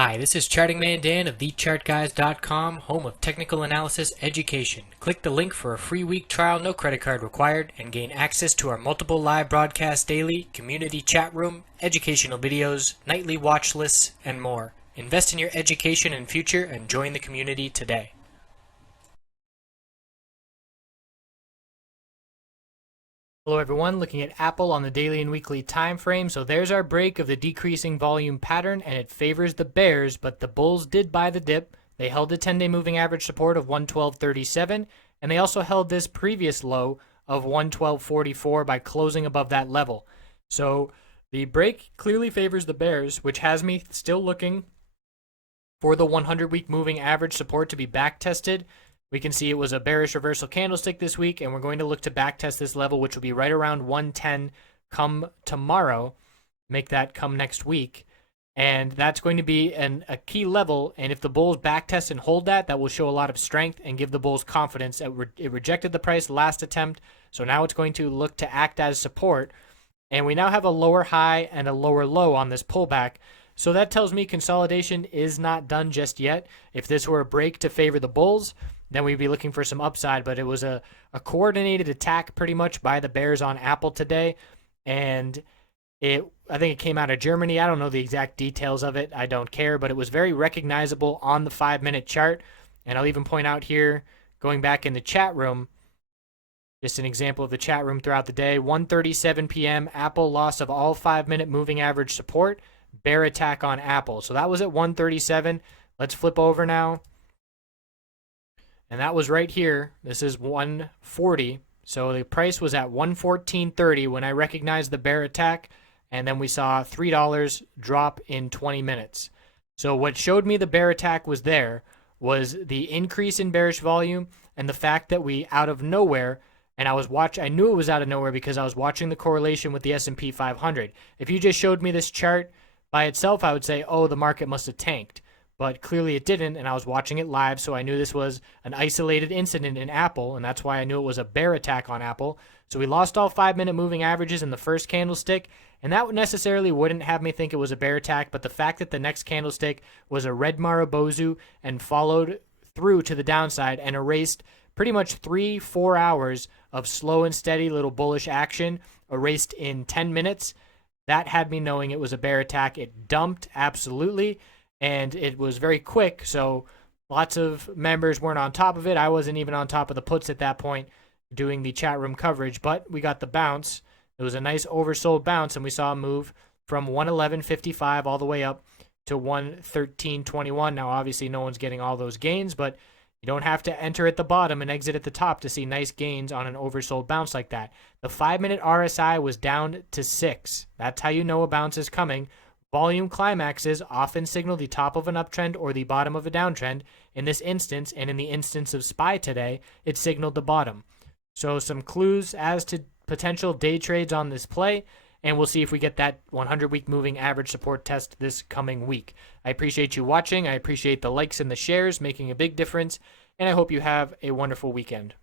Hi, this is Charting Man Dan of TheChartGuys.com, home of technical analysis education. Click the link for a free week trial, no credit card required, and gain access to our multiple live broadcasts daily, community chat room, educational videos, nightly watch lists, and more. Invest in your education and future and join the community today. Hello everyone, looking at Apple on the daily and weekly time frame. So there's our break of the decreasing volume pattern, and it favors the bears, but the bulls did buy the dip. They held the 10-day moving average support of 112.37, and they also held this previous low of 112.44 by closing above that level. So the break clearly favors the bears, which has me still looking for the 100-week moving average support to be back tested. We can see it was a bearish reversal candlestick this week, and we're going to look to backtest this level, which will be right around 110 come tomorrow. Make that come next week. And that's going to be a key level, and if the bulls backtest and hold that, that will show a lot of strength and give the bulls confidence. It rejected the price last attempt, so now it's going to look to act as support. And we now have a lower high and a lower low on this pullback. So that tells me consolidation is not done just yet. If this were a break to favor the bulls, then we'd be looking for some upside, but it was a coordinated attack pretty much by the bears on Apple today, and I think it came out of Germany. I don't know the exact details of it. I don't care, but it was very recognizable on the 5-minute chart, and I'll even point out here, going back in the chat room, just an example of the chat room throughout the day, 1:37 p.m., Apple loss of all 5-minute moving average support, bear attack on Apple. So that was at 1:37. Let's flip over now. And that was right here. This is 140. So the price was at 114.30 when I recognized the bear attack. And then we saw $3 drop in 20 minutes. So what showed me the bear attack was there was the increase in bearish volume and the fact that we out of nowhere, and I knew it was out of nowhere because I was watching the correlation with the S&P 500. If you just showed me this chart by itself, I would say, oh, the market must have tanked. But clearly it didn't, and I was watching it live, so I knew this was an isolated incident in Apple, and that's why I knew it was a bear attack on Apple. So we lost all 5-minute moving averages in the first candlestick, and that necessarily wouldn't have me think it was a bear attack, but the fact that the next candlestick was a red Marubozu and followed through to the downside and erased pretty much 3-4 hours of slow and steady little bullish action, erased in 10 minutes, that had me knowing it was a bear attack. It dumped, absolutely. And it was very quick, so lots of members weren't on top of it. I wasn't even on top of the puts at that point doing the chat room coverage, but we got the bounce. It was a nice oversold bounce, and we saw a move from 111.55 all the way up to 113.21. Now, obviously, no one's getting all those gains, but you don't have to enter at the bottom and exit at the top to see nice gains on an oversold bounce like that. The 5-minute RSI was down to 6. That's how you know a bounce is coming. Volume climaxes often signal the top of an uptrend or the bottom of a downtrend. In this instance, and in the instance of SPY today, it signaled the bottom. So some clues as to potential day trades on this play, and we'll see if we get that 100-week moving average support test this coming week. I appreciate you watching. I appreciate the likes and the shares, making a big difference, and I hope you have a wonderful weekend.